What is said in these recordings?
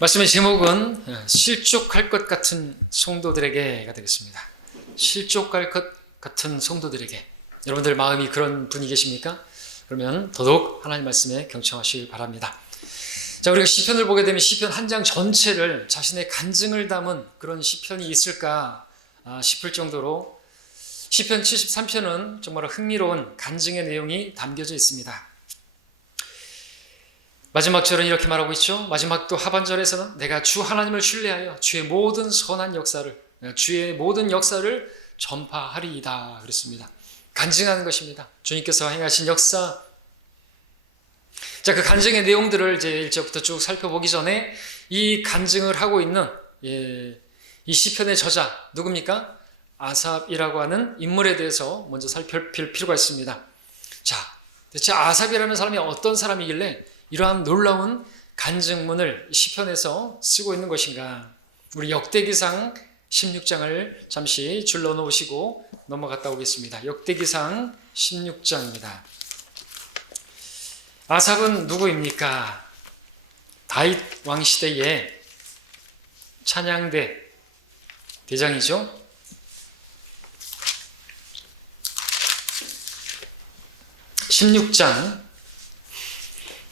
말씀의 제목은 실족할 것 같은 성도들에게가 되겠습니다. 실족할 것 같은 성도들에게. 여러분들 마음이 그런 분이 계십니까? 그러면 더더욱 하나님 말씀에 경청하시길 바랍니다. 자, 우리가 시편을 보게 되면 시편 한 장 전체를 자신의 간증을 담은 그런 시편이 있을까 싶을 정도로 시편 73편은 정말 흥미로운 간증의 내용이 담겨져 있습니다. 마지막 절은 이렇게 말하고 있죠. 마지막 또 하반절에서는 내가 주 하나님을 신뢰하여 주의 모든 선한 역사를, 주의 모든 역사를 전파하리이다 그랬습니다. 간증하는 것입니다. 주님께서 행하신 역사. 자, 그 간증의 내용들을 이제 1절부터 쭉 살펴보기 전에 이 간증을 하고 있는 이 시편의 저자 누굽니까? 아삽이라고 하는 인물에 대해서 먼저 살펴볼 필요가 있습니다. 자, 대체 아삽이라는 사람이 어떤 사람이길래 이러한 놀라운 간증문을 시편에서 쓰고 있는 것인가? 우리 역대기상 16장을 잠시 줄러 놓으시고 넘어갔다 오겠습니다. 역대기상 16장입니다. 아삽은 누구입니까? 다윗 왕 시대의 찬양대 대장이죠. 16장.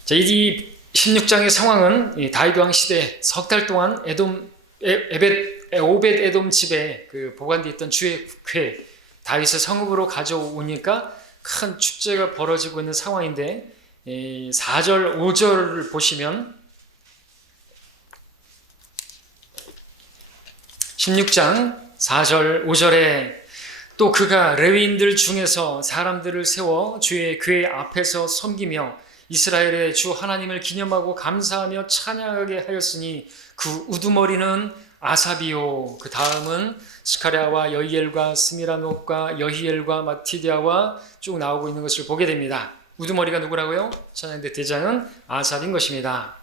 자, 이 16장의 상황은 다윗 왕 시대 석 달 동안 오벳 에돔 집에 보관되어 있던 주의 궤 다윗의 성읍으로 가져오니까 큰 축제가 벌어지고 있는 상황인데 4절 5절을 보시면 16장 4절 5절에 또 그가 레위인들 중에서 사람들을 세워 주의 궤 앞에서 섬기며 이스라엘의 주 하나님을 기념하고 감사하며 찬양하게 하였으니 그 우두머리는 아삽이요. 그 다음은 스가랴와 여히엘과 스미라노과 여히엘과 마티디아와 쭉 나오고 있는 것을 보게 됩니다. 우두머리가 누구라고요? 찬양대 대장은 아삽인 것입니다.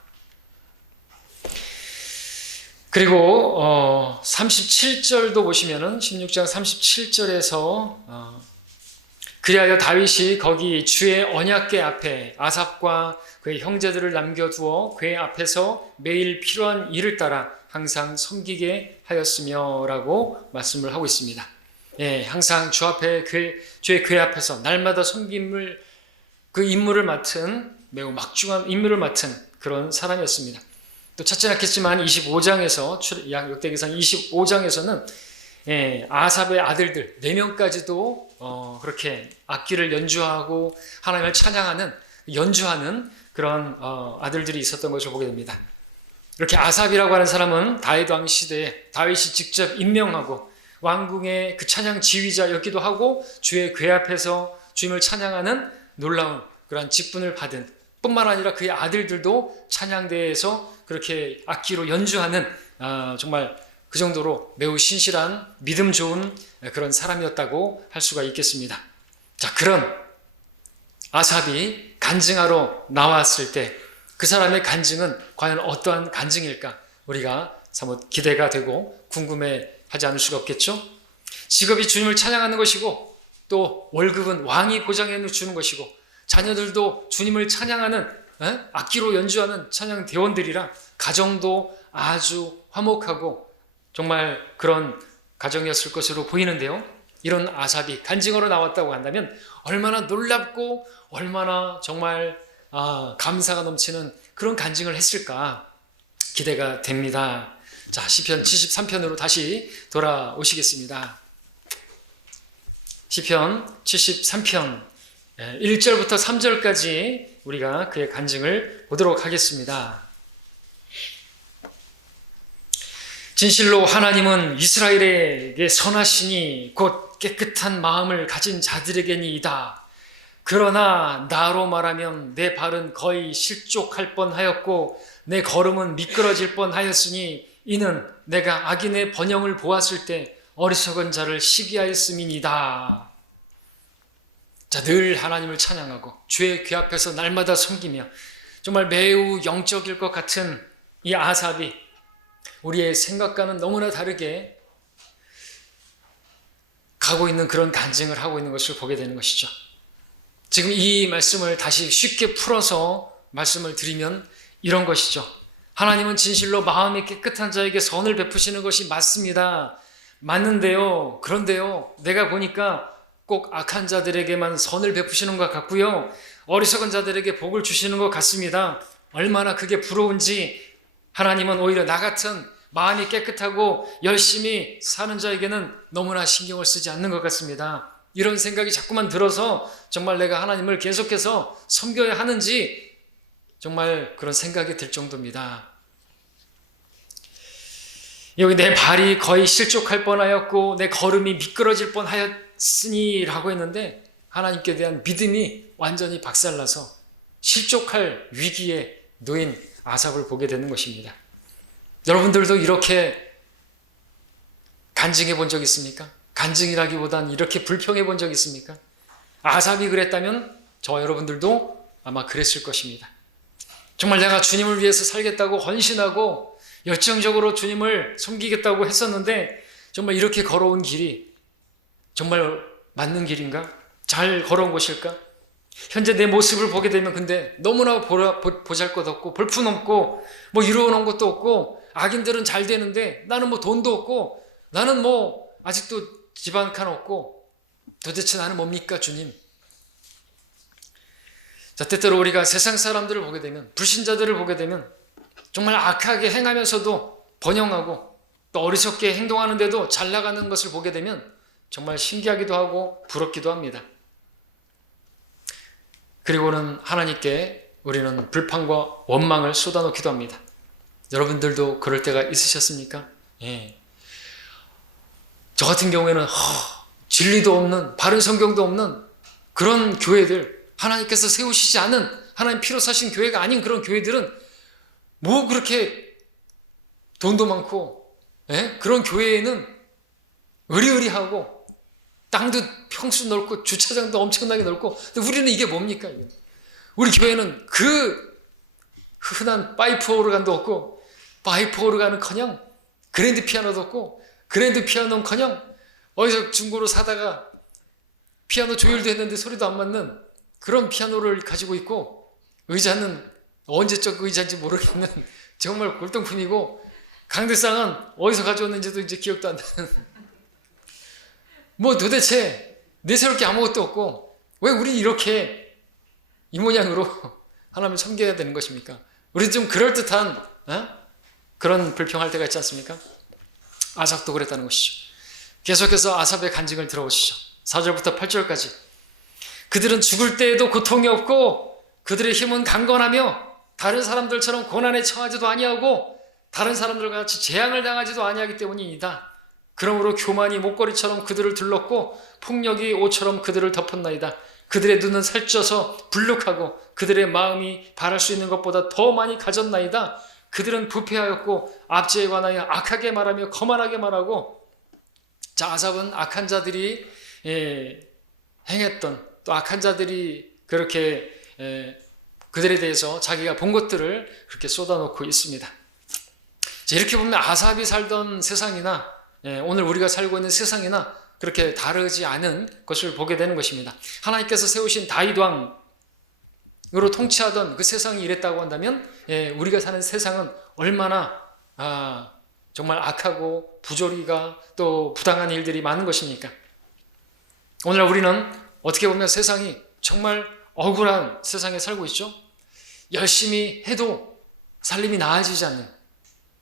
그리고 37절도 보시면은 16장 37절에서 그리하여 다윗이 거기 주의 언약궤 앞에 아삽과 그의 형제들을 남겨두어 궤 앞에서 매일 필요한 일을 따라 항상 섬기게 하였으며 라고 말씀을 하고 있습니다. 예, 항상 주 앞에 주의 궤 앞에서 날마다 섬김을 그 임무를 맡은 매우 막중한 임무를 맡은 그런 사람이었습니다. 또 찾지 않겠지만 25장에서 역대기상 25장에서는 아삽의 아들들 4명까지도 그렇게 악기를 연주하고 하나님을 찬양하는 연주하는 그런 아들들이 있었던 것을 보게 됩니다. 이렇게 아삽이라고 하는 사람은 다윗 왕 시대에 다윗이 직접 임명하고 왕궁의 그 찬양 지휘자였기도 하고 주의 궤 앞에서 주님을 찬양하는 놀라운 그런 직분을 받은 뿐만 아니라 그의 아들들도 찬양대에서 그렇게 악기로 연주하는 정말 그 정도로 매우 신실한 믿음 좋은 그런 사람이었다고 할 수가 있겠습니다. 자, 그런 아삽이 간증하러 나왔을 때 그 사람의 간증은 과연 어떠한 간증일까? 우리가 사뭇 기대가 되고 궁금해하지 않을 수가 없겠죠? 직업이 주님을 찬양하는 것이고 또 월급은 왕이 보장해 주는 것이고 자녀들도 주님을 찬양하는 악기로 연주하는 찬양 대원들이라 가정도 아주 화목하고 정말 그런 가정이었을 것으로 보이는데요. 이런 아삽이 간증하러 나왔다고 한다면 얼마나 놀랍고 얼마나 정말 감사가 넘치는 그런 간증을 했을까 기대가 됩니다. 자, 시편 73편으로 다시 돌아오시겠습니다. 시편 73편 1절부터 3절까지 우리가 그의 간증을 보도록 하겠습니다. 진실로 하나님은 이스라엘에게 선하시니 곧 깨끗한 마음을 가진 자들에게니이다. 그러나 나로 말하면 내 발은 거의 실족할 뻔하였고 내 걸음은 미끄러질 뻔하였으니 이는 내가 악인의 번영을 보았을 때 어리석은 자를 시기하였음이니이다. 자, 늘 하나님을 찬양하고 주의 궤 앞에서 날마다 섬기며 정말 매우 영적일 것 같은 이 아삽이 우리의 생각과는 너무나 다르게 가고 있는 그런 간증을 하고 있는 것을 보게 되는 것이죠. 지금 이 말씀을 다시 쉽게 풀어서 말씀을 드리면 이런 것이죠. 하나님은 진실로 마음이 깨끗한 자에게 선을 베푸시는 것이 맞습니다. 맞는데요. 그런데요. 내가 보니까 꼭 악한 자들에게만 선을 베푸시는 것 같고요. 어리석은 자들에게 복을 주시는 것 같습니다. 얼마나 그게 부러운지 하나님은 오히려 나 같은 마음이 깨끗하고 열심히 사는 자에게는 너무나 신경을 쓰지 않는 것 같습니다. 이런 생각이 자꾸만 들어서 정말 내가 하나님을 계속해서 섬겨야 하는지 정말 그런 생각이 들 정도입니다. 여기 내 발이 거의 실족할 뻔하였고 내 걸음이 미끄러질 뻔하였으니 라고 했는데 하나님께 대한 믿음이 완전히 박살나서 실족할 위기에 놓인 아삽을 보게 되는 것입니다. 여러분들도 이렇게 간증해 본 적 있습니까? 간증이라기보단 이렇게 불평해 본 적 있습니까? 아삽이 그랬다면 저 여러분들도 아마 그랬을 것입니다. 정말 내가 주님을 위해서 살겠다고 헌신하고 열정적으로 주님을 섬기겠다고 했었는데 정말 이렇게 걸어온 길이 정말 맞는 길인가? 잘 걸어온 것일까? 현재 내 모습을 보게 되면 근데 너무나 보잘것없고 볼품없고 뭐 이루어놓은 것도 없고 악인들은 잘 되는데 나는 뭐 돈도 없고 나는 뭐 아직도 집 한 칸 없고 도대체 나는 뭡니까 주님? 자, 때때로 우리가 세상 사람들을 보게 되면 불신자들을 보게 되면 정말 악하게 행하면서도 번영하고 또 어리석게 행동하는데도 잘 나가는 것을 보게 되면 정말 신기하기도 하고 부럽기도 합니다. 그리고는 하나님께 우리는 불평과 원망을 쏟아놓기도 합니다. 여러분들도 그럴 때가 있으셨습니까? 예. 저 같은 경우에는 진리도 없는 바른 성경도 없는 그런 교회들, 하나님께서 세우시지 않은 하나님 피로 사신 교회가 아닌 그런 교회들은 뭐 그렇게 돈도 많고 그런 교회에는 의리의리하고 땅도 평수 넓고 주차장도 엄청나게 넓고 근데 우리는 이게 뭡니까? 우리 교회는 그 흔한 파이프 오르간도 없고 파이프 오르간은커녕 그랜드 피아노도 없고 그랜드 피아노는커녕 어디서 중고로 사다가 피아노 조율도 했는데 소리도 안 맞는 그런 피아노를 가지고 있고 의자는 언제적 의자인지 모르겠는 정말 골동품이고 강대상은 어디서 가져왔는지도 이제 기억도 안 나는 뭐 도대체 내세울 게 아무것도 없고 왜 우리 이렇게 이 모양으로 하나님을 섬겨야 되는 것입니까? 우리 좀 그럴듯한 그런 불평할 때가 있지 않습니까? 아삽도 그랬다는 것이죠. 계속해서 아삽의 간증을 들어보시죠. 4절부터 8절까지 그들은 죽을 때에도 고통이 없고 그들의 힘은 강건하며 다른 사람들처럼 고난에 처하지도 아니하고 다른 사람들과 같이 재앙을 당하지도 아니하기 때문이니이다. 그러므로 교만이 목걸이처럼 그들을 둘렀고 폭력이 옷처럼 그들을 덮었나이다. 그들의 눈은 살쪄서 불룩하고 그들의 마음이 바랄 수 있는 것보다 더 많이 가졌나이다. 그들은 부패하였고 압제에 관하여 악하게 말하며 거만하게 말하고 자, 아삽은 악한 자들이 행했던 또 악한 자들이 그렇게 그들에 대해서 자기가 본 것들을 그렇게 쏟아놓고 있습니다. 자, 이렇게 보면 아삽이 살던 세상이나 오늘 우리가 살고 있는 세상이나 그렇게 다르지 않은 것을 보게 되는 것입니다. 하나님께서 세우신 다윗 왕으로 통치하던 그 세상이 이랬다고 한다면 우리가 사는 세상은 얼마나 정말 악하고 부조리가 또 부당한 일들이 많은 것입니까? 오늘날 우리는 어떻게 보면 세상이 정말 억울한 세상에 살고 있죠. 열심히 해도 살림이 나아지지 않는,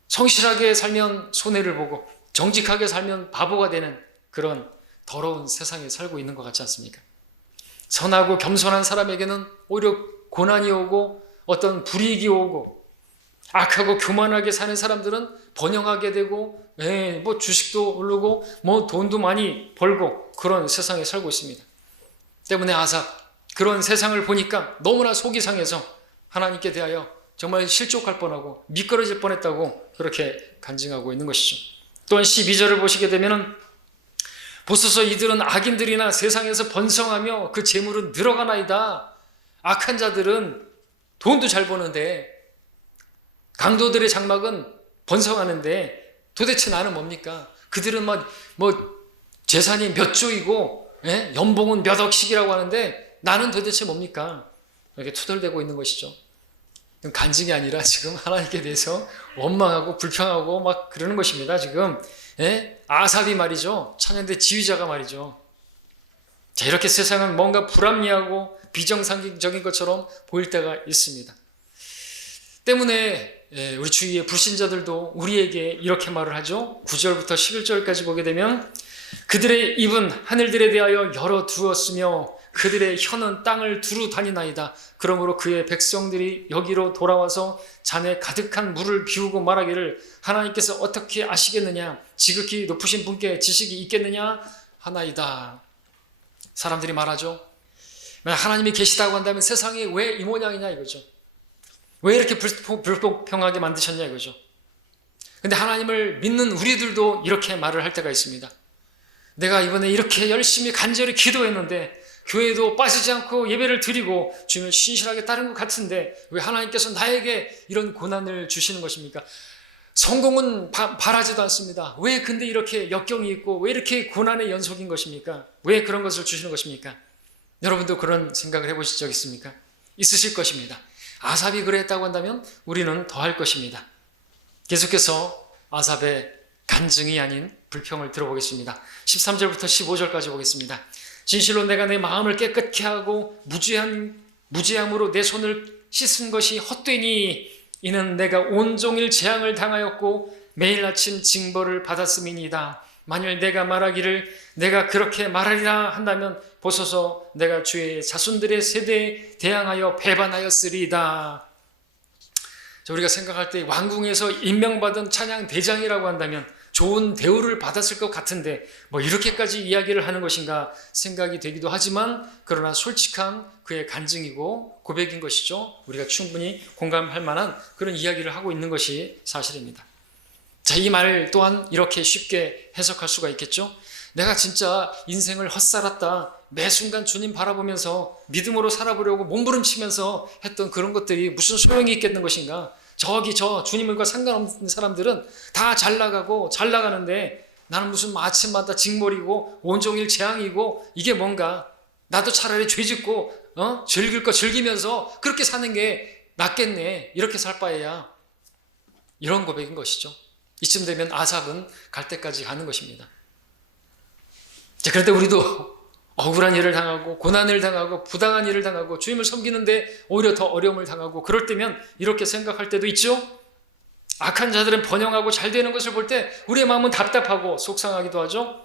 성실하게 살면 손해를 보고 정직하게 살면 바보가 되는 그런 더러운 세상에 살고 있는 것 같지 않습니까? 선하고 겸손한 사람에게는 오히려 고난이 오고 어떤 불이익이 오고 악하고 교만하게 사는 사람들은 번영하게 되고 뭐 주식도 오르고 뭐 돈도 많이 벌고 그런 세상에 살고 있습니다. 때문에 아삽 그런 세상을 보니까 너무나 속이 상해서 하나님께 대하여 정말 실족할 뻔하고 미끄러질 뻔했다고 그렇게 간증하고 있는 것이죠. 또한 12절을 보시게 되면 보소서 이들은 악인들이나 세상에서 번성하며 그 재물은 늘어가나이다. 악한 자들은 돈도 잘 버는데 강도들의 장막은 번성하는데 도대체 나는 뭡니까? 그들은 뭐 재산이 몇 조이고 연봉은 몇 억씩이라고 하는데 나는 도대체 뭡니까? 이렇게 투덜대고 있는 것이죠. 간증이 아니라 지금 하나님께 대해서 원망하고 불평하고 막 그러는 것입니다. 지금 아삽이 말이죠. 천연대 지휘자가 말이죠. 자, 이렇게 세상은 뭔가 불합리하고 비정상적인 것처럼 보일 때가 있습니다. 때문에 우리 주위의 불신자들도 우리에게 이렇게 말을 하죠. 9절부터 11절까지 보게 되면 그들의 입은 하늘들에 대하여 열어두었으며 그들의 혀는 땅을 두루 다니나이다. 그러므로 그의 백성들이 여기로 돌아와서 잔에 가득한 물을 비우고 말하기를 하나님께서 어떻게 아시겠느냐? 지극히 높으신 분께 지식이 있겠느냐? 하나이다. 사람들이 말하죠. 하나님이 계시다고 한다면 세상이 왜 이 모양이냐 이거죠. 왜 이렇게 불공평하게 만드셨냐 이거죠. 근데 하나님을 믿는 우리들도 이렇게 말을 할 때가 있습니다. 내가 이번에 이렇게 열심히 간절히 기도했는데 교회도 빠지지 않고 예배를 드리고 주님을 신실하게 따른 것 같은데 왜 하나님께서 나에게 이런 고난을 주시는 것입니까? 성공은 바라지도 않습니다. 왜 근데 이렇게 역경이 있고 왜 이렇게 고난의 연속인 것입니까? 왜 그런 것을 주시는 것입니까? 여러분도 그런 생각을 해보신 적 있습니까? 있으실 것입니다. 아삽이 그랬다고 한다면 우리는 더 할 것입니다. 계속해서 아삽의 간증이 아닌 불평을 들어보겠습니다. 13절부터 15절까지 보겠습니다. 진실로 내가 내 마음을 깨끗게 하고 무죄함으로 내 손을 씻은 것이 헛되니 이는 내가 온종일 재앙을 당하였고 매일 아침 징벌을 받았음이니이다. 만일 내가 말하기를 내가 그렇게 말하리라 한다면 보소서 내가 주의 자손들의 세대에 대항하여 배반하였으리이다. 우리가 생각할 때 왕궁에서 임명받은 찬양 대장이라고 한다면 좋은 대우를 받았을 것 같은데 뭐 이렇게까지 이야기를 하는 것인가 생각이 되기도 하지만 그러나 솔직한 그의 간증이고 고백인 것이죠. 우리가 충분히 공감할 만한 그런 이야기를 하고 있는 것이 사실입니다. 자, 이 말 또한 이렇게 쉽게 해석할 수가 있겠죠. 내가 진짜 인생을 헛살았다. 매 순간 주님 바라보면서 믿음으로 살아보려고 몸부림치면서 했던 그런 것들이 무슨 소용이 있겠는 것인가. 저기 저 주님과 상관없는 사람들은 다 잘 나가고 잘 나가는데 나는 무슨 아침마다 징벌이고 온종일 재앙이고 이게 뭔가. 나도 차라리 죄 짓고 즐길 거 즐기면서 그렇게 사는 게 낫겠네. 이렇게 살 바에야. 이런 고백인 것이죠. 이쯤 되면 아삽은 갈 때까지 가는 것입니다. 자, 그런데 우리도 억울한 일을 당하고 고난을 당하고 부당한 일을 당하고 주님을 섬기는데 오히려 더 어려움을 당하고 그럴 때면 이렇게 생각할 때도 있죠. 악한 자들은 번영하고 잘 되는 것을 볼 때 우리의 마음은 답답하고 속상하기도 하죠.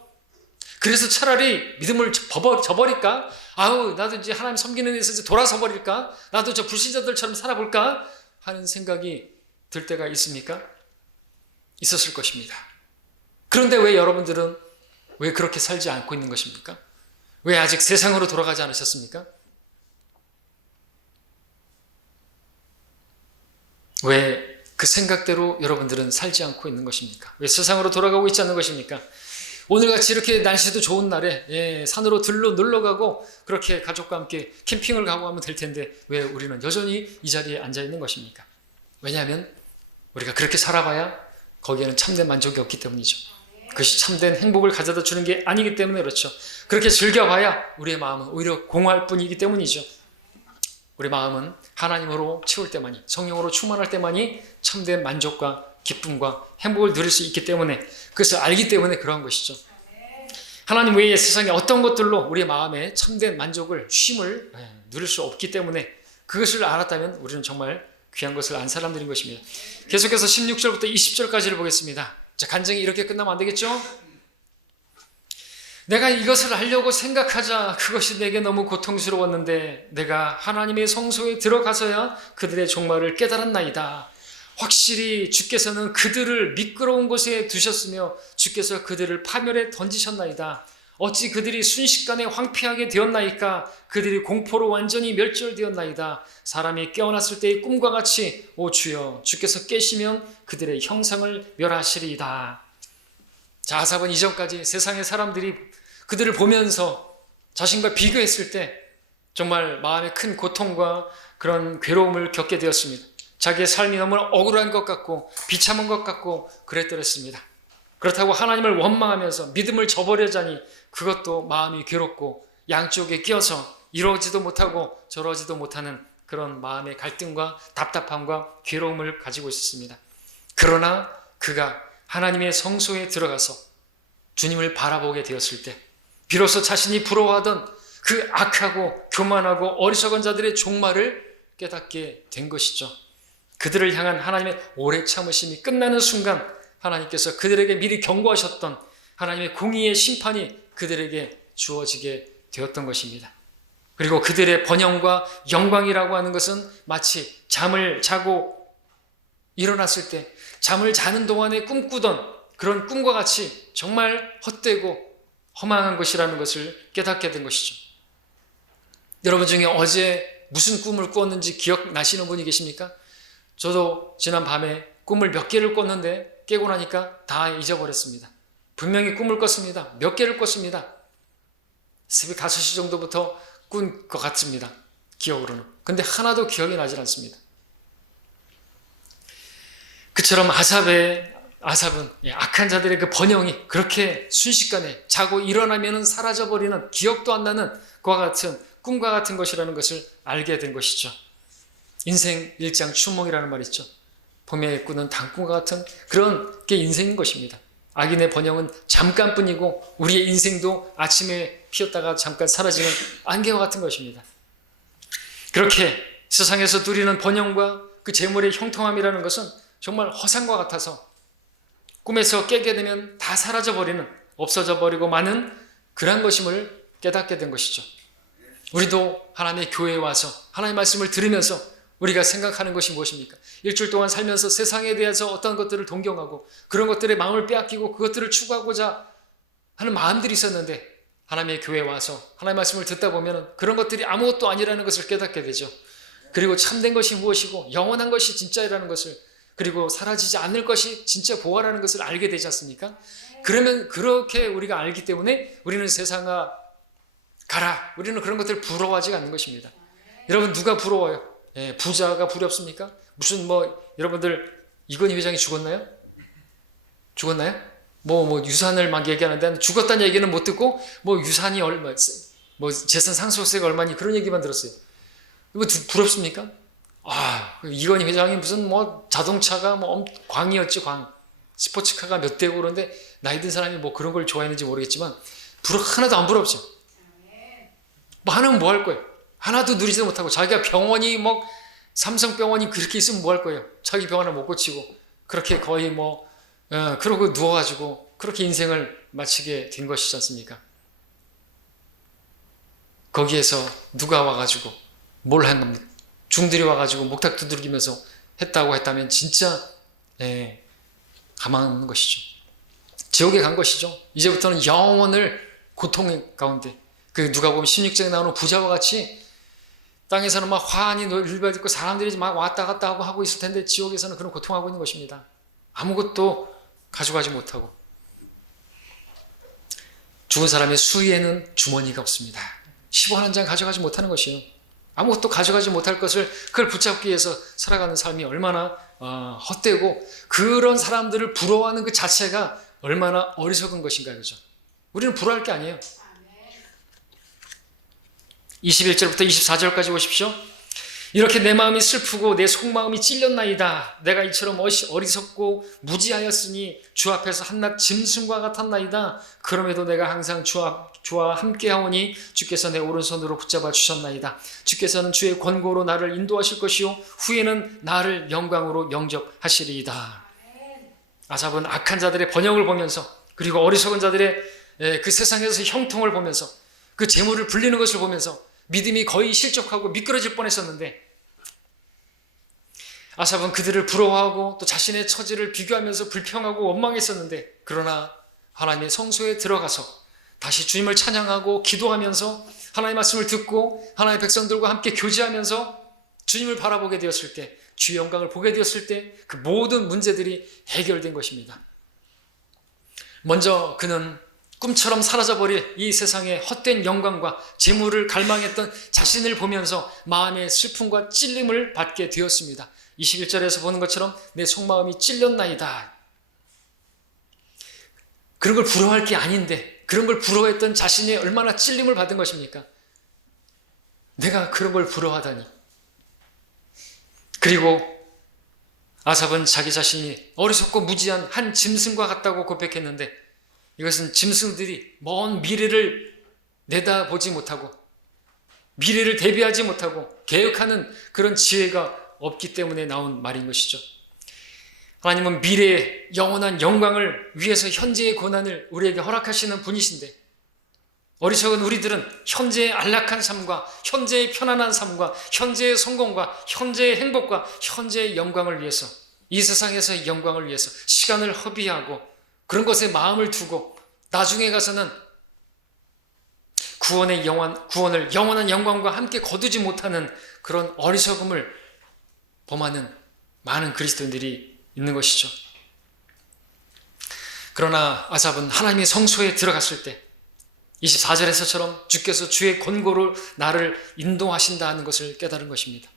그래서 차라리 믿음을 저버릴까? 나도 이제 하나님 섬기는 데 있어서 돌아서 버릴까? 나도 저 불신자들처럼 살아볼까? 하는 생각이 들 때가 있습니까? 있었을 것입니다. 그런데 왜 여러분들은 왜 그렇게 살지 않고 있는 것입니까? 왜 아직 세상으로 돌아가지 않으셨습니까? 왜 그 생각대로 여러분들은 살지 않고 있는 것입니까? 왜 세상으로 돌아가고 있지 않는 것입니까? 오늘같이 이렇게 날씨도 좋은 날에 산으로 놀러 가고 그렇게 가족과 함께 캠핑을 가고 하면 될 텐데 왜 우리는 여전히 이 자리에 앉아 있는 것입니까? 왜냐하면 우리가 그렇게 살아봐야 거기에는 참된 만족이 없기 때문이죠. 그것이 참된 행복을 가져다 주는 게 아니기 때문에 그렇죠. 그렇게 즐겨봐야 우리의 마음은 오히려 공허할 뿐이기 때문이죠. 우리 마음은 하나님으로 채울 때만이, 성령으로 충만할 때만이 참된 만족과 기쁨과 행복을 누릴 수 있기 때문에, 그것을 알기 때문에 그러한 것이죠. 하나님 외에 세상에 어떤 것들로 우리의 마음에 참된 만족을, 쉼을 누릴 수 없기 때문에 그것을 알았다면 우리는 정말 귀한 것을 안 사람들인 것입니다. 계속해서 16절부터 20절까지를 보겠습니다. 자, 간증이 이렇게 끝나면 안 되겠죠? 내가 이것을 하려고 생각하자 그것이 내게 너무 고통스러웠는데 내가 하나님의 성소에 들어가서야 그들의 종말을 깨달았나이다. 확실히 주께서는 그들을 미끄러운 곳에 두셨으며 주께서 그들을 파멸에 던지셨나이다. 어찌 그들이 순식간에 황폐하게 되었나이까. 그들이 공포로 완전히 멸절되었나이다. 사람이 깨어났을 때의 꿈과 같이 오 주여 주께서 깨시면 그들의 형상을 멸하시리이다. 자, 아삽은 이전까지 세상의 사람들이 그들을 보면서 자신과 비교했을 때 정말 마음에 큰 고통과 그런 괴로움을 겪게 되었습니다. 자기의 삶이 너무 억울한 것 같고 비참한 것 같고 그랬더랬습니다. 그렇다고 하나님을 원망하면서 믿음을 저버리자니 그것도 마음이 괴롭고 양쪽에 끼어서 이러지도 못하고 저러지도 못하는 그런 마음의 갈등과 답답함과 괴로움을 가지고 있었습니다. 그러나 그가 하나님의 성소에 들어가서 주님을 바라보게 되었을 때 비로소 자신이 부러워하던 그 악하고 교만하고 어리석은 자들의 종말을 깨닫게 된 것이죠. 그들을 향한 하나님의 오래 참으심이 끝나는 순간 하나님께서 그들에게 미리 경고하셨던 하나님의 공의의 심판이 그들에게 주어지게 되었던 것입니다. 그리고 그들의 번영과 영광이라고 하는 것은 마치 잠을 자고 일어났을 때 잠을 자는 동안에 꿈꾸던 그런 꿈과 같이 정말 헛되고 허망한 것이라는 것을 깨닫게 된 것이죠. 여러분 중에 어제 무슨 꿈을 꾸었는지 기억나시는 분이 계십니까? 저도 지난 밤에 꿈을 몇 개를 꿨는데 깨고 나니까 다 잊어버렸습니다. 분명히 꿈을 꿨습니다. 몇 개를 꿨습니다. 새벽 5시 정도부터 꾼 것 같습니다. 기억으로는. 근데 하나도 기억이 나질 않습니다. 그처럼 아삽은 악한 자들의 그 번영이 그렇게 순식간에 자고 일어나면 사라져버리는 기억도 안 나는 그와 같은 꿈과 같은 것이라는 것을 알게 된 것이죠. 인생 일장 추몽이라는 말이 있죠. 봄에 꾸는 단꿈과 같은 그런 게 인생인 것입니다. 악인의 번영은 잠깐뿐이고 우리의 인생도 아침에 피었다가 잠깐 사라지는 안개와 같은 것입니다. 그렇게 세상에서 누리는 번영과 그 재물의 형통함이라는 것은 정말 허상과 같아서 꿈에서 깨게 되면 다 사라져버리는, 없어져 버리고 마는 그러한 것임을 깨닫게 된 것이죠. 우리도 하나님의 교회에 와서 하나님의 말씀을 들으면서 우리가 생각하는 것이 무엇입니까? 일주일 동안 살면서 세상에 대해서 어떤 것들을 동경하고 그런 것들의 마음을 빼앗기고 그것들을 추구하고자 하는 마음들이 있었는데 하나님의 교회에 와서 하나님의 말씀을 듣다 보면 그런 것들이 아무것도 아니라는 것을 깨닫게 되죠. 그리고 참된 것이 무엇이고 영원한 것이 진짜라는 것을, 그리고 사라지지 않을 것이 진짜 보화라는 것을 알게 되지 않습니까? 그러면 그렇게 우리가 알기 때문에 우리는 세상아 가라, 우리는 그런 것들을 부러워하지 않는 것입니다. 여러분 누가 부러워요? 부자가 부럽습니까? 무슨 여러분들 이건희 회장이 죽었나요? 죽었나요? 유산을 막 얘기하는데 죽었다는 얘기는 못 듣고 유산이 얼마, 재산 상속세가 얼마니 그런 얘기만 들었어요. 이거 부럽습니까? 이건희 회장이 무슨 자동차가 광이었지, 광. 스포츠카가 몇 대고 그런데 나이 든 사람이 그런 걸 좋아했는지 모르겠지만 하나도 안 부럽죠. 하나는 뭐 할 거예요? 하나도 누리지도 못하고 자기가 병원이 삼성병원이 그렇게 있으면 뭐 할 거예요? 자기 병 하나 못 고치고 그렇게 거의 그러고 누워가지고 그렇게 인생을 마치게 된 것이지 않습니까? 거기에서 누가 와가지고 뭘 한 겁니까? 중들이 와가지고 목탁 두들기면서 했다고 했다면 진짜 가망 없는 것이죠. 지옥에 간 것이죠. 이제부터는 영원을 고통 가운데, 그 누가복음 16장에 나오는 부자와 같이 땅에서는 화환이 늘받고 사람들이 왔다 갔다 하고 있을 텐데 지옥에서는 그런 고통하고 있는 것입니다. 아무것도 가져가지 못하고. 죽은 사람의 수위에는 주머니가 없습니다. 10원 한 장 가져가지 못하는 것이에요. 아무것도 가져가지 못할 것을 그걸 붙잡기 위해서 살아가는 삶이 얼마나 헛되고 그런 사람들을 부러워하는 그 자체가 얼마나 어리석은 것인가요? 그죠? 우리는 부러워할 게 아니에요. 21절부터 24절까지 보십시오. 이렇게 내 마음이 슬프고 내 속마음이 찔렸나이다. 내가 이처럼 어리석고 무지하였으니 주 앞에서 한낱 짐승과 같았나이다. 그럼에도 내가 항상 주와 함께하오니 주께서 내 오른손으로 붙잡아 주셨나이다. 주께서는 주의 권고로 나를 인도하실 것이요 후에는 나를 영광으로 영접하시리이다. 아삽은 악한 자들의 번영을 보면서, 그리고 어리석은 자들의 그 세상에서 형통을 보면서, 그 재물을 불리는 것을 보면서 믿음이 거의 실족하고 미끄러질 뻔했었는데, 아삽은 그들을 부러워하고 또 자신의 처지를 비교하면서 불평하고 원망했었는데, 그러나 하나님의 성소에 들어가서 다시 주님을 찬양하고 기도하면서 하나님의 말씀을 듣고 하나님의 백성들과 함께 교제하면서 주님을 바라보게 되었을 때, 주의 영광을 보게 되었을 때 그 모든 문제들이 해결된 것입니다. 먼저 그는 꿈처럼 사라져버릴 이 세상의 헛된 영광과 재물을 갈망했던 자신을 보면서 마음의 슬픔과 찔림을 받게 되었습니다. 21절에서 보는 것처럼 내 속마음이 찔렸나이다. 그런 걸 부러워할 게 아닌데 그런 걸 부러워했던 자신이 얼마나 찔림을 받은 것입니까? 내가 그런 걸 부러워하다니. 그리고 아삽은 자기 자신이 어리석고 무지한 한 짐승과 같다고 고백했는데, 이것은 짐승들이 먼 미래를 내다보지 못하고 미래를 대비하지 못하고 계획하는 그런 지혜가 없기 때문에 나온 말인 것이죠. 하나님은 미래의 영원한 영광을 위해서 현재의 고난을 우리에게 허락하시는 분이신데, 어리석은 우리들은 현재의 안락한 삶과 현재의 편안한 삶과 현재의 성공과 현재의 행복과 현재의 영광을 위해서, 이 세상에서의 영광을 위해서 시간을 허비하고 그런 것에 마음을 두고 나중에 가서는 구원을 영원한 영광과 함께 거두지 못하는 그런 어리석음을 범하는 많은 그리스도인들이 있는 것이죠. 그러나 아삽은 하나님의 성소에 들어갔을 때 24절에서처럼 주께서 주의 권고로 나를 인도하신다 하는 것을 깨달은 것입니다.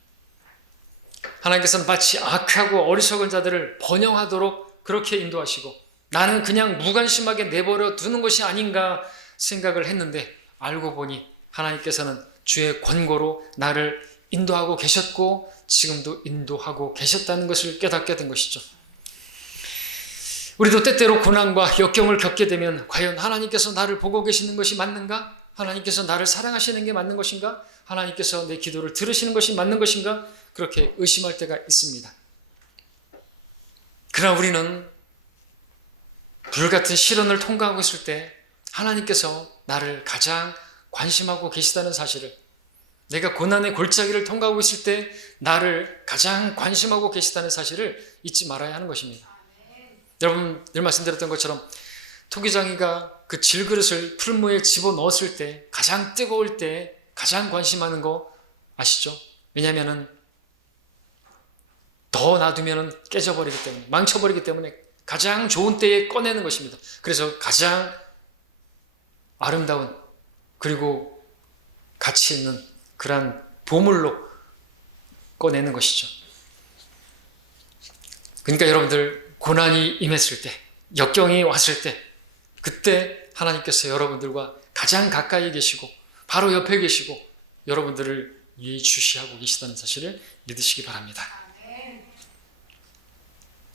하나님께서는 마치 악하고 어리석은 자들을 번영하도록 그렇게 인도하시고, 나는 그냥 무관심하게 내버려 두는 것이 아닌가 생각을 했는데, 알고 보니 하나님께서는 주의 권고로 나를 인도하고 계셨고 지금도 인도하고 계셨다는 것을 깨닫게 된 것이죠. 우리도 때때로 고난과 역경을 겪게 되면 과연 하나님께서 나를 보고 계시는 것이 맞는가? 하나님께서 나를 사랑하시는 게 맞는 것인가? 하나님께서 내 기도를 들으시는 것이 맞는 것인가? 그렇게 의심할 때가 있습니다. 그러나 우리는 불같은 시련을 통과하고 있을 때 하나님께서 나를 가장 관심하고 계시다는 사실을, 내가 고난의 골짜기를 통과하고 있을 때 나를 가장 관심하고 계시다는 사실을 잊지 말아야 하는 것입니다. 여러분, 늘 말씀드렸던 것처럼 토기장이가 그 질그릇을 풀무에 집어넣었을 때, 가장 뜨거울 때 가장 관심하는 거 아시죠? 왜냐하면 더 놔두면 깨져버리기 때문에, 망쳐버리기 때문에 가장 좋은 때에 꺼내는 것입니다. 그래서 가장 아름다운 그리고 가치 있는 그러한 보물로 꺼내는 것이죠. 그러니까 여러분들, 고난이 임했을 때, 역경이 왔을 때, 그때 하나님께서 여러분들과 가장 가까이 계시고 바로 옆에 계시고 여러분들을 예의주시하고 계시다는 사실을 믿으시기 바랍니다.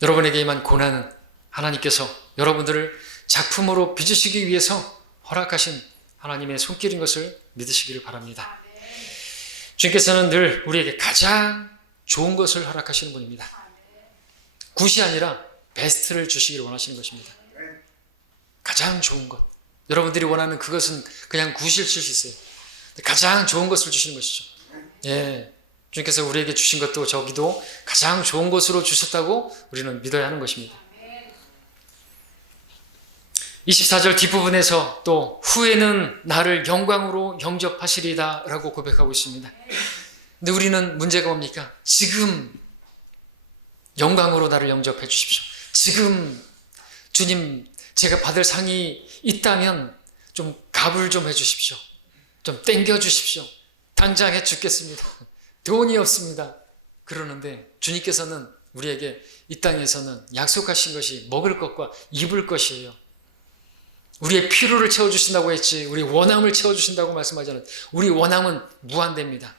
여러분에게 임한 고난은 하나님께서 여러분들을 작품으로 빚으시기 위해서 허락하신 하나님의 손길인 것을 믿으시기를 바랍니다. 주님께서는 늘 우리에게 가장 좋은 것을 허락하시는 분입니다. 굿이 아니라 베스트를 주시기를 원하시는 것입니다. 가장 좋은 것, 여러분들이 원하는 그것은 그냥 굿일 수 있어요. 가장 좋은 것을 주시는 것이죠. 예, 주님께서 우리에게 주신 것도 저기도 가장 좋은 것으로 주셨다고 우리는 믿어야 하는 것입니다. 24절 뒷부분에서 또 후에는 나를 영광으로 영접하시리다 라고 고백하고 있습니다. 근데 우리는 문제가 뭡니까? 지금 영광으로 나를 영접해 주십시오. 지금 주님, 제가 받을 상이 있다면 좀 갑을 좀 해주십시오. 좀 땡겨 주십시오. 당장 해 죽겠습니다. 돈이 없습니다. 그러는데 주님께서는 우리에게 이 땅에서는 약속하신 것이 먹을 것과 입을 것이에요. 우리의 필요를 채워주신다고 했지, 우리 원함을 채워주신다고 말씀하잖아요. 우리 원함은 무한대입니다.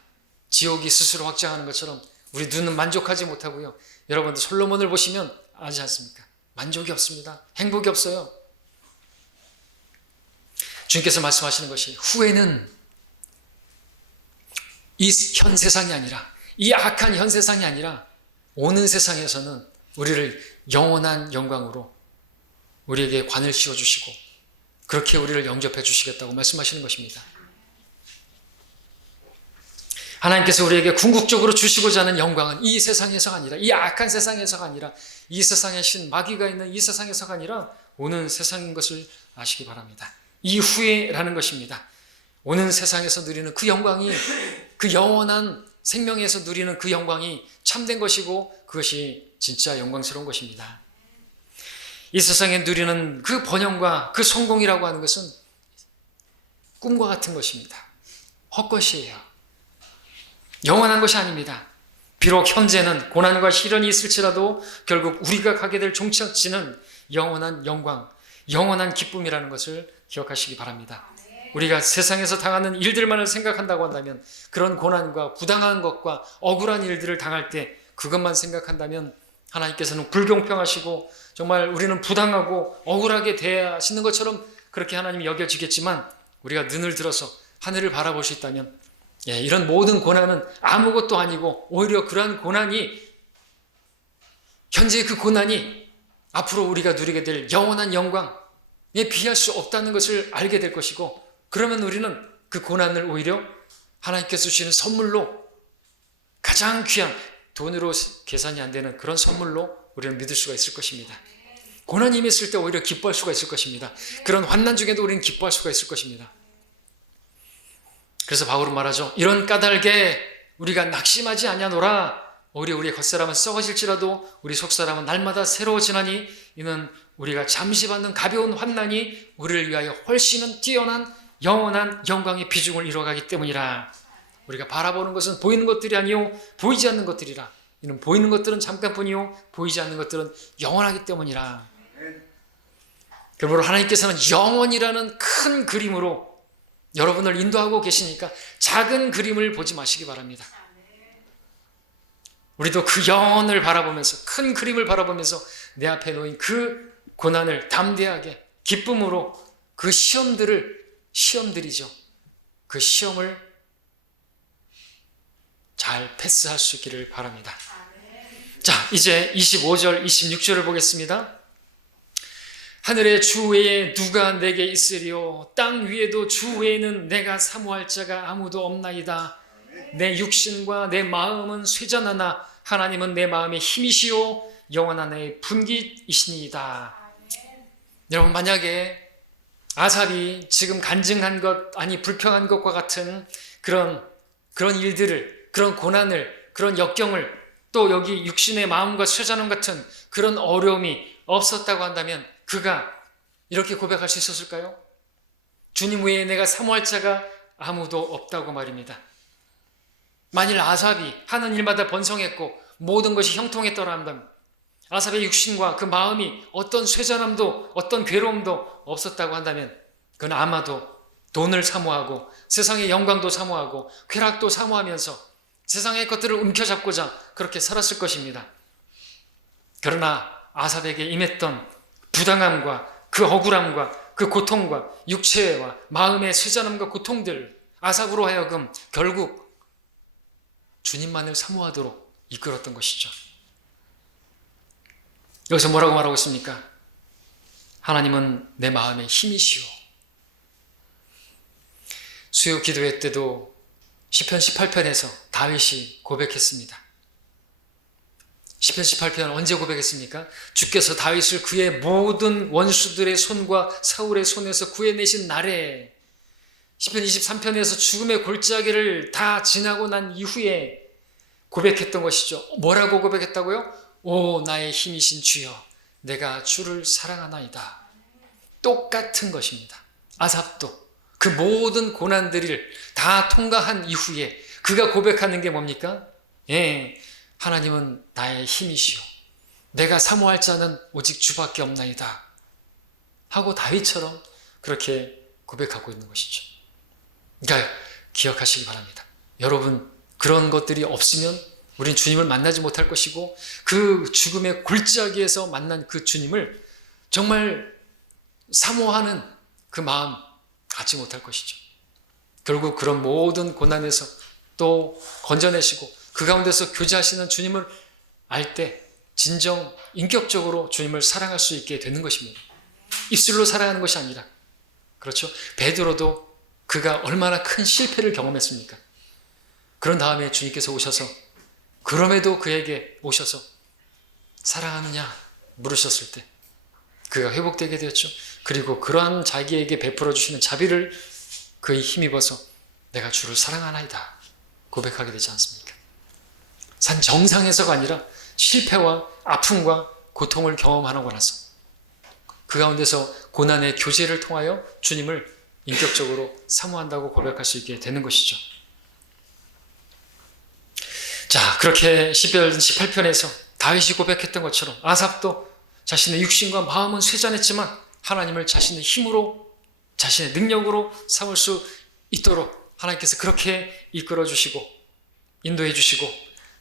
지옥이 스스로 확장하는 것처럼 우리 눈은 만족하지 못하고요. 여러분들 솔로몬을 보시면 아지 않습니까? 만족이 없습니다. 행복이 없어요. 주님께서 말씀하시는 것이, 후에는 이 현 세상이 아니라, 이 악한 현 세상이 아니라 오는 세상에서는 우리를 영원한 영광으로 우리에게 관을 씌워주시고 그렇게 우리를 영접해 주시겠다고 말씀하시는 것입니다. 하나님께서 우리에게 궁극적으로 주시고자 하는 영광은 이 세상에서가 아니라, 이 악한 세상에서가 아니라, 이 세상의 신 마귀가 있는 이 세상에서가 아니라 오는 세상인 것을 아시기 바랍니다. 이후에라는 것입니다. 오는 세상에서 누리는 그 영광이, 그 영원한 생명에서 누리는 그 영광이 참된 것이고 그것이 진짜 영광스러운 것입니다. 이 세상에 누리는 그 번영과 그 성공이라고 하는 것은 꿈과 같은 것입니다. 헛것이에요. 영원한 것이 아닙니다. 비록 현재는 고난과 시련이 있을지라도 결국 우리가 가게 될 종착지는 영원한 영광, 영원한 기쁨이라는 것을 기억하시기 바랍니다. 우리가 세상에서 당하는 일들만을 생각한다고 한다면 그런 고난과 부당한 것과 억울한 일들을 당할 때 그것만 생각한다면 하나님께서는 불공평하시고 정말 우리는 부당하고 억울하게 대하시는 것처럼 그렇게 하나님이 여겨지겠지만, 우리가 눈을 들어서 하늘을 바라볼 수 있다면 이런 모든 고난은 아무것도 아니고, 오히려 그러한 고난이, 현재의 그 고난이 앞으로 우리가 누리게 될 영원한 영광에 비할 수 없다는 것을 알게 될 것이고, 그러면 우리는 그 고난을 오히려 하나님께서 주시는 선물로, 가장 귀한, 돈으로 계산이 안 되는 그런 선물로 우리는 믿을 수가 있을 것입니다. 고난이 임했을 때 오히려 기뻐할 수가 있을 것입니다. 그런 환난 중에도 우리는 기뻐할 수가 있을 것입니다. 그래서 바울은 말하죠. 이런 까닭에 우리가 낙심하지 아니하노라. 오히려 우리의 겉사람은 썩어질지라도 우리 속사람은 날마다 새로워지나니, 이는 우리가 잠시 받는 가벼운 환난이 우리를 위하여 훨씬은 뛰어난 영원한 영광의 비중을 이루어가기 때문이라. 우리가 바라보는 것은 보이는 것들이 아니요 보이지 않는 것들이라. 이는 보이는 것들은 잠깐뿐이요 보이지 않는 것들은 영원하기 때문이라. 그러므로 하나님께서는 영원이라는 큰 그림으로 여러분을 인도하고 계시니까 작은 그림을 보지 마시기 바랍니다. 우리도 그 영원을 바라보면서, 큰 그림을 바라보면서 내 앞에 놓인 그 고난을 담대하게 기쁨으로, 그 시험들이죠. 그 시험을 잘 패스할 수 있기를 바랍니다. 자, 이제 25절, 26절을 보겠습니다. 하늘의 주 외에 누가 내게 있으리요? 땅 위에도 주 외에는 내가 사모할 자가 아무도 없나이다. 내 육신과 내 마음은 쇠잔하나 하나님은 내 마음의 힘이시요 영원한 내 분깃이시니이다. 여러분, 만약에 아삽이 지금 간증한 것, 아니 불평한 것과 같은 그런 일들을, 그런 고난을, 그런 역경을, 또 여기 육신의 마음과 쇠잔함 같은 그런 어려움이 없었다고 한다면 그가 이렇게 고백할 수 있었을까요? 주님 외에 내가 사모할 자가 아무도 없다고 말입니다. 만일 아삽이 하는 일마다 번성했고 모든 것이 형통했더라 한다면, 아삽의 육신과 그 마음이 어떤 쇠잔함도 어떤 괴로움도 없었다고 한다면, 그건 아마도 돈을 사모하고 세상의 영광도 사모하고 쾌락도 사모하면서 세상의 것들을 움켜잡고자 그렇게 살았을 것입니다. 그러나 아삽에게 임했던 부당함과 그 억울함과 그 고통과 육체와 마음의 쇠잔함과 고통들, 아삽으로 하여금 결국 주님만을 사모하도록 이끌었던 것이죠. 여기서 뭐라고 말하고 있습니까? 하나님은 내 마음의 힘이시오. 수요 기도회 때도 시편 18편에서 다윗이 고백했습니다. 시편 18편 언제 고백했습니까? 주께서 다윗을 그의 모든 원수들의 손과 사울의 손에서 구해내신 날에, 시편 23편에서 죽음의 골짜기를 다 지나고 난 이후에 고백했던 것이죠. 뭐라고 고백했다고요? 오 나의 힘이신 주여, 내가 주를 사랑하나이다. 똑같은 것입니다. 아삽도 그 모든 고난들을 다 통과한 이후에 그가 고백하는 게 뭡니까? 하나님은 나의 힘이시오. 내가 사모할 자는 오직 주밖에 없나이다. 하고 다윗처럼 그렇게 고백하고 있는 것이죠. 그러니까 기억하시기 바랍니다. 여러분, 그런 것들이 없으면 우린 주님을 만나지 못할 것이고, 그 죽음의 골짜기에서 만난 그 주님을 정말 사모하는 그 마음 갖지 못할 것이죠. 결국 그런 모든 고난에서 또 건져내시고 그 가운데서 교제하시는 주님을 알 때 진정 인격적으로 주님을 사랑할 수 있게 되는 것입니다. 입술로 사랑하는 것이 아니라. 그렇죠? 베드로도 그가 얼마나 큰 실패를 경험했습니까? 그런 다음에 주님께서 오셔서, 그럼에도 그에게 오셔서 사랑하느냐 물으셨을 때 그가 회복되게 되었죠. 그리고 그러한 자기에게 베풀어 주시는 자비를 그의 힘입어서 내가 주를 사랑하나이다 고백하게 되지 않습니까? 산 정상에서가 아니라 실패와 아픔과 고통을 경험하고 나서 그 가운데서 고난의 교제를 통하여 주님을 인격적으로 사모한다고 고백할 수 있게 되는 것이죠. 자, 그렇게 시편 18편에서 다윗이 고백했던 것처럼 아삽도 자신의 육신과 마음은 쇠잔했지만 하나님을 자신의 힘으로, 자신의 능력으로 삼을 수 있도록 하나님께서 그렇게 이끌어 주시고 인도해 주시고,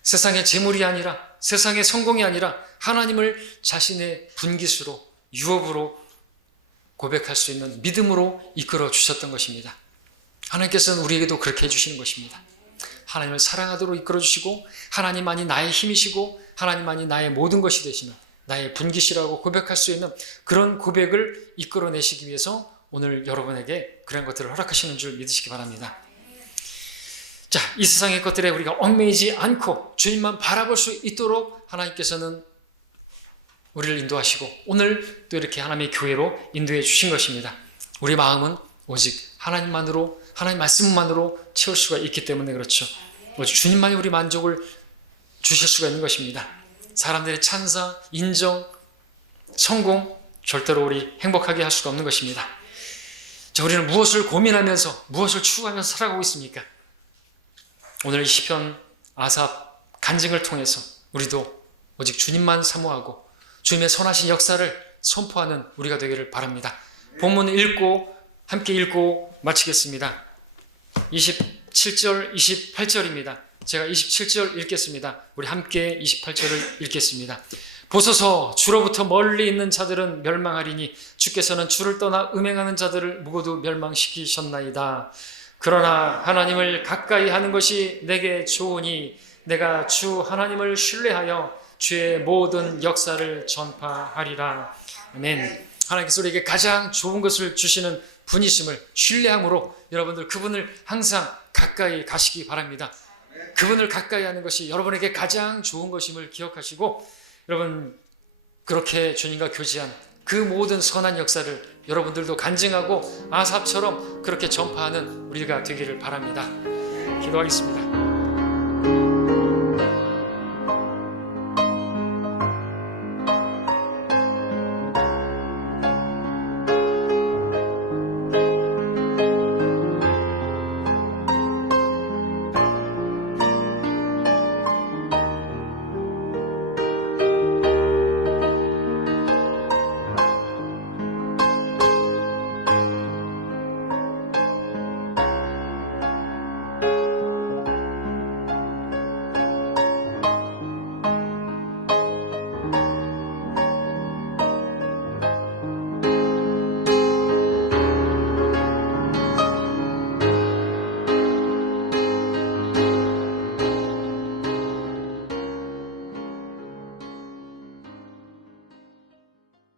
세상의 재물이 아니라, 세상의 성공이 아니라 하나님을 자신의 분깃으로, 유업으로 고백할 수 있는 믿음으로 이끌어 주셨던 것입니다. 하나님께서는 우리에게도 그렇게 해주시는 것입니다. 하나님을 사랑하도록 이끌어 주시고, 하나님만이 나의 힘이시고 하나님만이 나의 모든 것이 되시는, 나의 분깃이라고 고백할 수 있는 그런 고백을 이끌어내시기 위해서 오늘 여러분에게 그런 것들을 허락하시는 줄 믿으시기 바랍니다. 자, 이 세상의 것들에 우리가 얽매이지 않고 주님만 바라볼 수 있도록 하나님께서는 우리를 인도하시고 오늘 또 이렇게 하나님의 교회로 인도해 주신 것입니다. 우리 마음은 오직 하나님만으로, 하나님 말씀만으로 채울 수가 있기 때문에 그렇죠. 오직 주님만이 우리 만족을 주실 수가 있는 것입니다. 사람들의 찬사, 인정, 성공 절대로 우리 행복하게 할 수가 없는 것입니다. 자, 우리는 무엇을 고민하면서, 무엇을 추구하면서 살아가고 있습니까? 오늘 이 시편 아삽 간증을 통해서 우리도 오직 주님만 사모하고 주님의 선하신 역사를 선포하는 우리가 되기를 바랍니다. 본문을 함께 읽고 마치겠습니다. 27절, 28절입니다. 제가 27절 읽겠습니다. 우리 함께 28절을 읽겠습니다. 보소서, 주로부터 멀리 있는 자들은 멸망하리니 주께서는 주를 떠나 음행하는 자들을 모두 멸망시키셨나이다. 그러나 하나님을 가까이 하는 것이 내게 좋으니 내가 주 하나님을 신뢰하여 주의 모든 역사를 전파하리라. 아멘. 하나님께서 우리에게 가장 좋은 것을 주시는 분이심을 신뢰함으로 여러분들 그분을 항상 가까이 가시기 바랍니다. 그분을 가까이 하는 것이 여러분에게 가장 좋은 것임을 기억하시고, 여러분 그렇게 주님과 교제한 그 모든 선한 역사를 여러분들도 간증하고 아삽처럼 그렇게 전파하는 우리가 되기를 바랍니다. 기도하겠습니다.